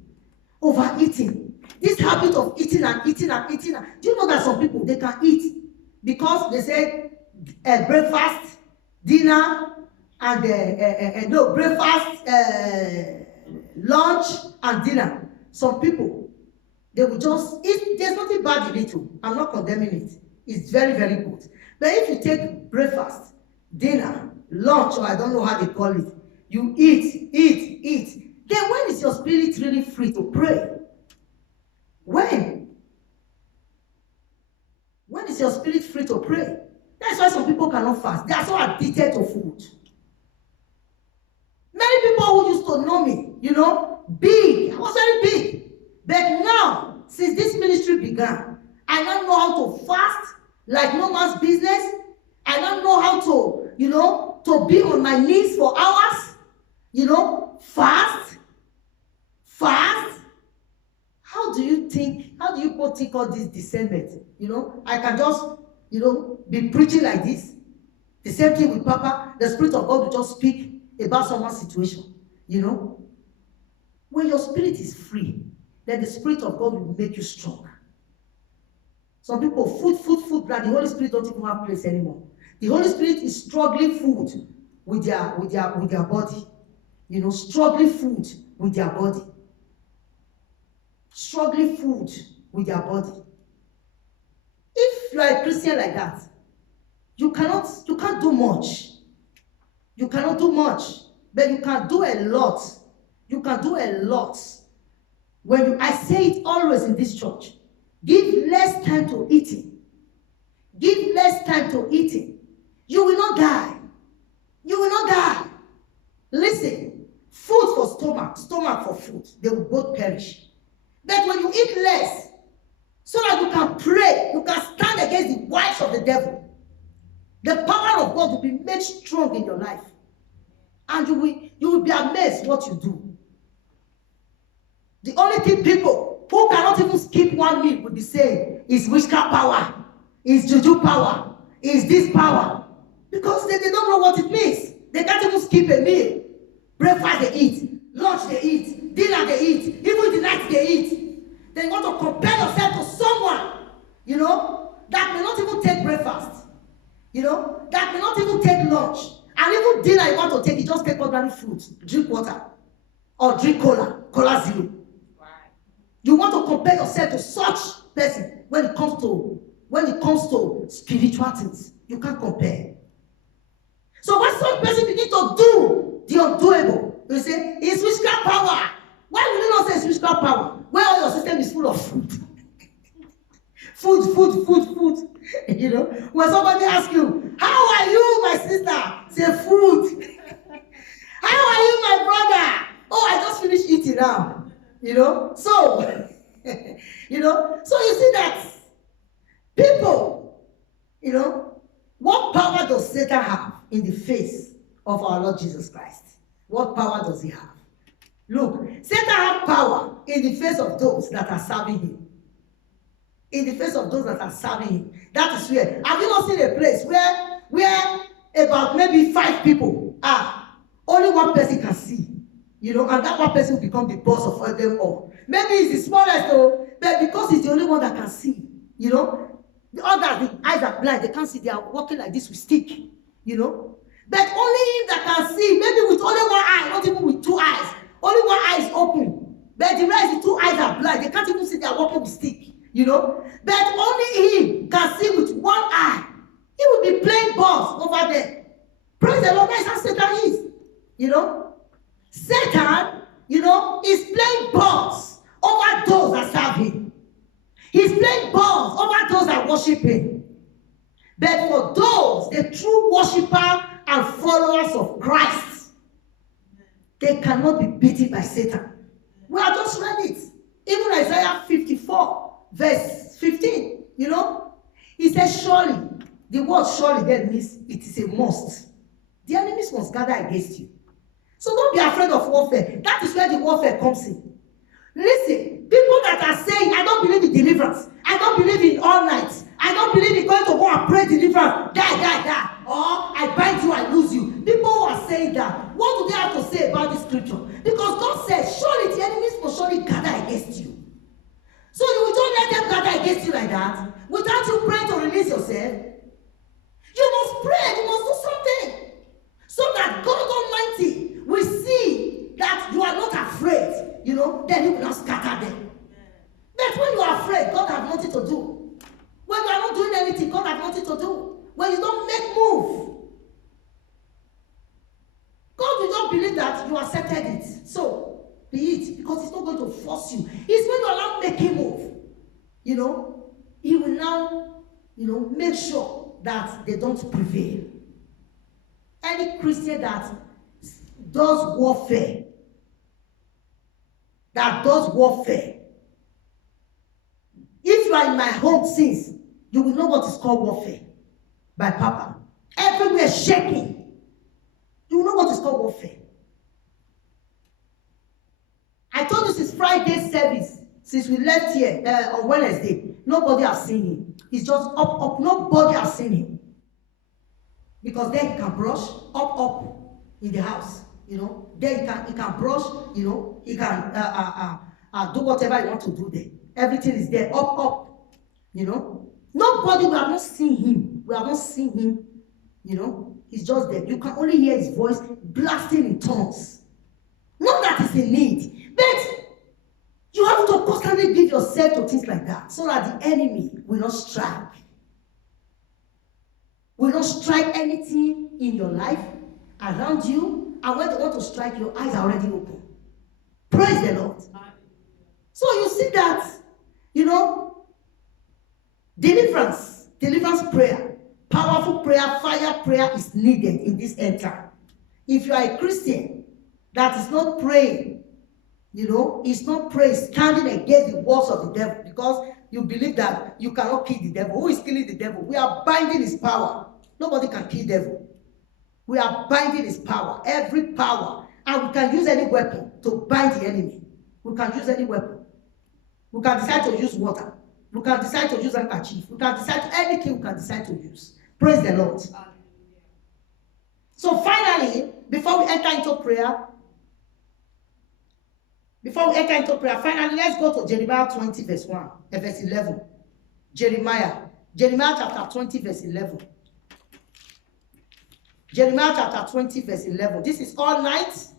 Overeating. This habit of eating and eating and eating. Do you know that some people, they can eat because they say breakfast, dinner, and breakfast, lunch, and dinner. Some people, they will just eat. There's nothing bad in it too. I'm not condemning it. It's very, very good. But if you take breakfast, dinner, lunch, or I don't know how they call it, you eat. Then when is your spirit really free to pray? When is your spirit free to pray? That's why some people cannot fast. They are so addicted to food. Many people who used to know me, big. I was very big. But now, since this ministry began, I now know how to fast like no man's business. I now know how to, to be on my knees for hours. Fast. How do you think all this discernment? I can just, be preaching like this. The same thing with Papa. The Spirit of God will just speak about someone's situation. When your spirit is free, then the Spirit of God will make you strong. Some people, food, but the Holy Spirit don't even have place anymore. The Holy Spirit is struggling food with their body. Struggling food with their body. Struggling food with their body. If you are a Christian like that, you can't do much. You cannot do much, but you can do a lot. You can do a lot. I say it always in this church, give less time to eating. Give less time to eating. You will not die. You will not die. Listen, food for stomach for food, they will both perish. But when you eat less, so that you can pray, you can stand against the wiles of the devil, the power of God will be made strong in your life. And you will be amazed what you do. The only thing people who cannot even skip 1 meal will be saying is witchcraft power, is juju power, is this power. Because they don't know what it means. They can't even skip a meal. Breakfast they eat, lunch they eat, dinner they eat, even the night they eat. Then you want to compare yourself to someone, that may not even take breakfast, that may not even take lunch. And even dinner you want to take, you just take ordinary fruit, drink water, or drink cola zero. Right. You want to compare yourself to such person when it comes to spiritual things. You can't compare. So when such person begin to do the undoable, you say, it's witchcraft power. Why will you not say it's witchcraft power? When all your system is full of food. food. When somebody asks you, how are you, my sister? Say food. How are you, my brother? Oh, I just finished eating now. So, so you see that people, what power does Satan have in the face of our Lord Jesus Christ? What power does he have? Look, Satan has power in the face of those that are serving him. In the face of those that are serving him. That is where. Have you not seen a place where about maybe 5 people are, only one person can see? And that one person will become the boss of them all. Maybe he's the smallest though, but because he's the only one that can see. The others, the eyes are blind, they can't see, they are walking like this with stick. But only him that can see, maybe with only one eye, not even with 2 eyes. Only one eye is open. you know. But only he can see with one eye. He will be playing balls over there. Praise the Lord. That's how Satan is, you know. Satan, you know, is playing balls over those that serve him. He's playing balls over those that worship him. But for those, the true worshiper and followers of Christ, they cannot be beaten by Satan. We have just read it. Even Isaiah 54, verse 15, you know, he says, surely, the word surely there means it is a must. The enemies must gather against you. So don't be afraid of warfare. That is where the warfare comes in. Listen, people that are saying, I don't believe in deliverance. I don't believe in all nights. I don't believe in going to go and pray deliverance. Die. Or I bind you, I lose you. People who are saying that, what do they have to say about this scripture? Because God says, surely the enemies will surely gather against you. So you will don't let them gather against you like that, without you praying to release yourself. You must pray, you must do something. So that God Almighty will see that you are not afraid, you know, then He will not scatter them. But when you are afraid, God has nothing to do. When you are not doing anything, God has nothing to do. When you don't make move, God will not believe that you accepted it. So, be it, because He's not going to force you. It's when you are not making move, you know, He will now, you know, make sure that they don't prevail. Any Christian that does warfare, if you are in my home since, you will know what is called warfare by Papa. Everywhere shaking. You will know what is called warfare. I told you since Friday service, since we left here on Wednesday, nobody has seen him. He's just up. Nobody has seen him. Because then he can brush up in the house, you know. Then he can brush, you know. He can do whatever he wants to do there. Everything is there, up, you know. Nobody, we have not seen him. We have not seen him, you know. He's just there. You can only hear his voice blasting in tongues. Not that it's a need, but you have to constantly give yourself to things like that so that the enemy will not strike. Will not strike anything in your life, around you, and when they want to strike, your eyes are already open. Praise the Lord. So you see that, you know, deliverance prayer, powerful prayer, fire prayer is needed in this end time. If you are a Christian that is not praying, you know, is not praying, standing against the walls of the devil, because you believe that you cannot kill the devil. Who is killing the devil? We are binding his power. Nobody can kill the devil. We are binding his power, every power. And we can use any weapon to bind the enemy. We can use any weapon. We can decide to use water. We can decide to use handkerchief. We can decide anything we can decide to use. Praise the Lord. So finally, before we enter into prayer, finally, let's go to Jeremiah 20, verse 1, verse 11. Jeremiah chapter 20, verse 11. Jeremiah chapter 20, verse 11. This is all night.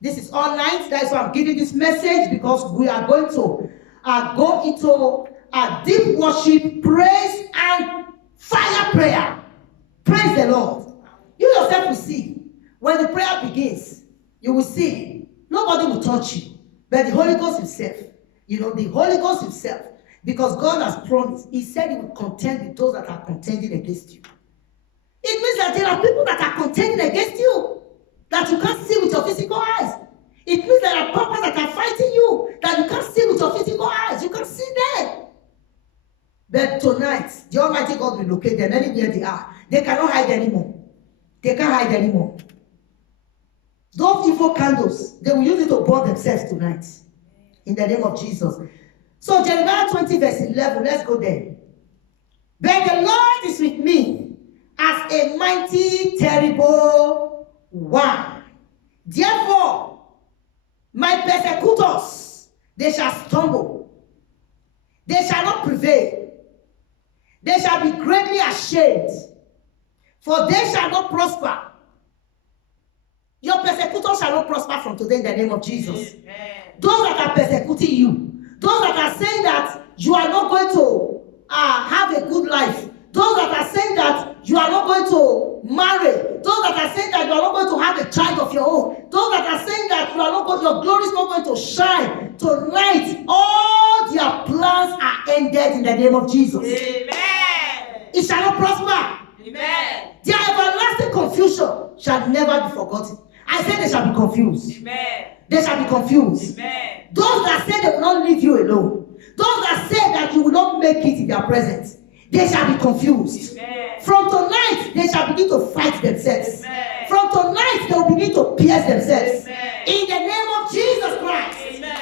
That's why I'm giving this message, because we are going to go into a deep worship, praise, and fire prayer. Praise the Lord. You yourself will see. When the prayer begins, you will see. Nobody will touch you. But the Holy Ghost himself, you know, the Holy Ghost himself, because God has promised, he said he will contend with those that are contending against you. It means that there are people that are contending against you, that you can't see with your physical eyes. It means there are powers that are fighting you, that you can't see with your physical eyes. You can see them. But tonight, the Almighty God will locate them anywhere they are. They cannot hide anymore. They can't hide anymore. Those evil candles, they will use it to burn themselves tonight. In the name of Jesus. So Jeremiah 20, verse 11, let's go there. But the Lord is with me as a mighty, terrible one. Therefore, my persecutors, they shall stumble. They shall not prevail. They shall be greatly ashamed, for they shall not prosper. Your persecutors shall not prosper from today in the name of Jesus. Amen. Those that are persecuting you, those that are saying that you are not going to have a good life, those that are saying that you are not going to marry, those that are saying that you are not going to have a child of your own, those that are saying that you are not going, your glory is not going to shine tonight, all their plans are ended in the name of Jesus. Amen. It shall not prosper. Amen. Their everlasting confusion shall never be forgotten. I say they shall be confused. Amen. They shall be confused. Amen. Those that say they will not leave you alone, those that say that you will not make it in their presence, they shall be confused. Amen. From tonight, they shall begin to fight themselves. Amen. From tonight, they will begin to pierce themselves. Amen. In the name of Jesus Christ. Amen.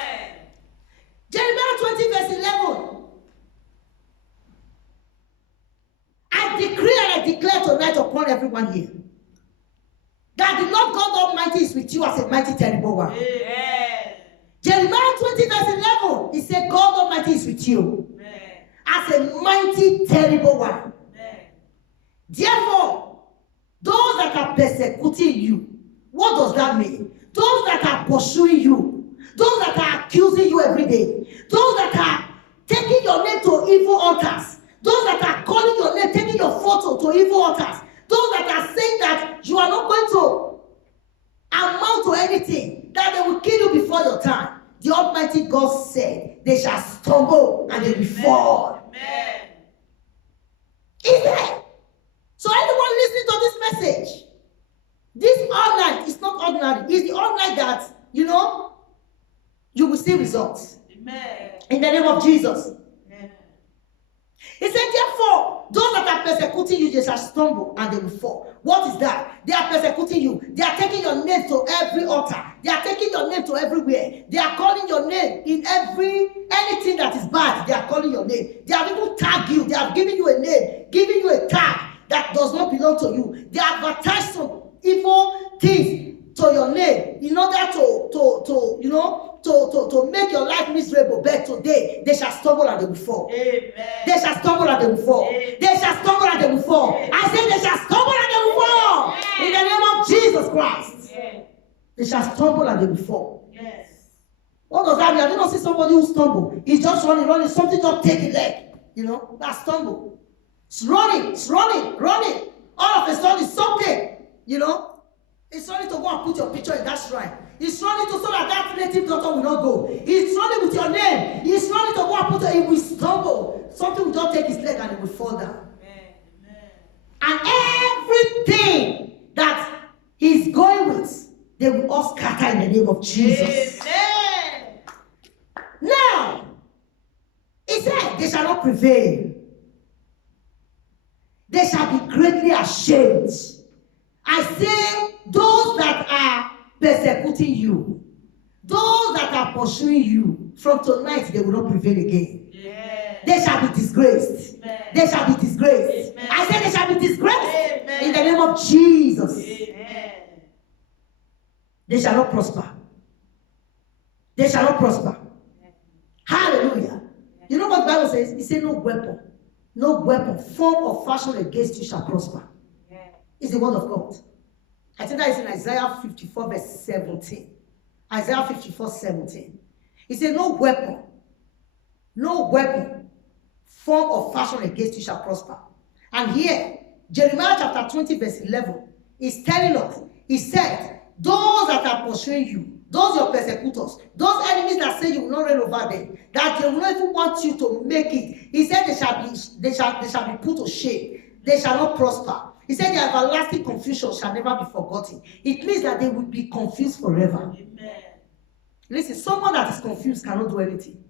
Jeremiah 20 verse 11. I decree and I declare tonight upon everyone here that the Lord God Almighty is with you as a mighty terrible one. Amen. Jeremiah 20 verse 11, he said God Almighty is with you Amen. as a mighty terrible one. Amen. Therefore, those that are persecuting you, what does that mean? Those that are pursuing you, those that are accusing you every day, those that are taking your name to evil altars, those that are calling your name, taking your photo to evil altars, those that are saying that you are not going to amount to anything, that they will kill you before your time. The Almighty God said, they shall stumble and they will fall. Amen. Is there? So anyone listening to this message, this all night is not ordinary. It's the all night that, you will see results. Amen. In the name of Jesus. Amen. He said, therefore, those that are persecuting you, they shall stumble and they will fall. What is that? They are persecuting you. They are taking your name to every altar. They are taking your name to everywhere. They are calling your name in anything that is bad. They are calling your name. They have even tagged you. They have given you a name, giving you a tag that does not belong to you. They advertise some evil things to your name in order to make your life miserable. But today, they shall stumble and they will fall. Amen. They shall stumble and they will fall. Amen. They shall stumble and they will fall. Amen. I say they shall stumble and they will fall. Amen. In the name of Jesus Christ. Amen. They shall stumble and they will fall. Yes. What does that mean? I did not see somebody who stumble. He's just running. Something just take a leg. That's stumble. It's running. All of a sudden, it's something. It's running to go and put your picture in that shrine. It's running to so that native doctor will not go. It's running with your name. It's running to go and put it will stumble. Something will just take his leg and it will fall down. Amen. And everything that he's going with, they will all scatter in the name of Jesus. Amen. Now, he said, they shall not prevail. They shall be greatly ashamed. I say, those that are persecuting you, those that are pursuing you, from tonight they will not prevail again. Amen. They shall be disgraced. Amen. They shall be disgraced. Amen. I say they shall be disgraced. Amen. In the name of Jesus. Amen. They shall not prosper. They shall not prosper. Hallelujah. You know what the Bible says? It says no weapon, form or fashion against you shall prosper. It's the word of God. I think that is in Isaiah 54 verse 17. Isaiah 54, 17. It says, no weapon, form or fashion against you shall prosper. And here, Jeremiah chapter 20 verse 11 is telling us, he said, those that are pursuing you, those your persecutors, those enemies that say you will not reign over them, that they will not even want you to make it, he said they shall be put to shame. They shall not prosper. He said the everlasting confusion shall never be forgotten. It means that they will be confused forever. Amen. Listen, someone that is confused cannot do anything.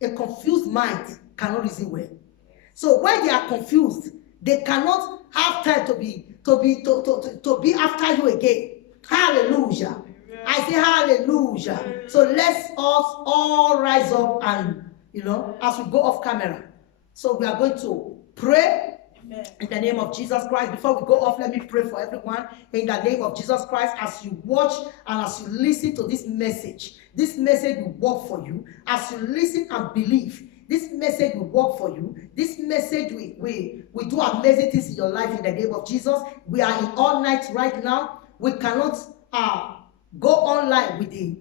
A confused mind cannot reason well. So when they are confused, they cannot have time to be after you again. Hallelujah. I say hallelujah. So let's us all rise up and as we go off camera. So we are going to pray. Amen. In the name of Jesus Christ. Before we go off, let me pray for everyone. In the name of Jesus Christ, as you watch and as you listen to this message will work for you. As you listen and believe, this message will work for you. This message we do amazing things in your life in the name of Jesus. We are in all night right now. We cannot go online with the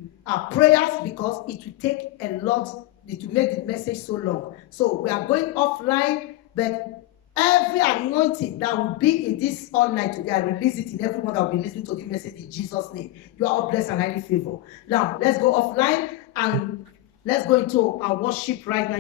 prayers because it will take a lot it will make the message so long. So we are going offline, but every anointing that will be in this all night today, I release it in everyone that will be listening to the message in Jesus' name. You are all blessed and highly favored. Now, let's go offline and let's go into our worship right now.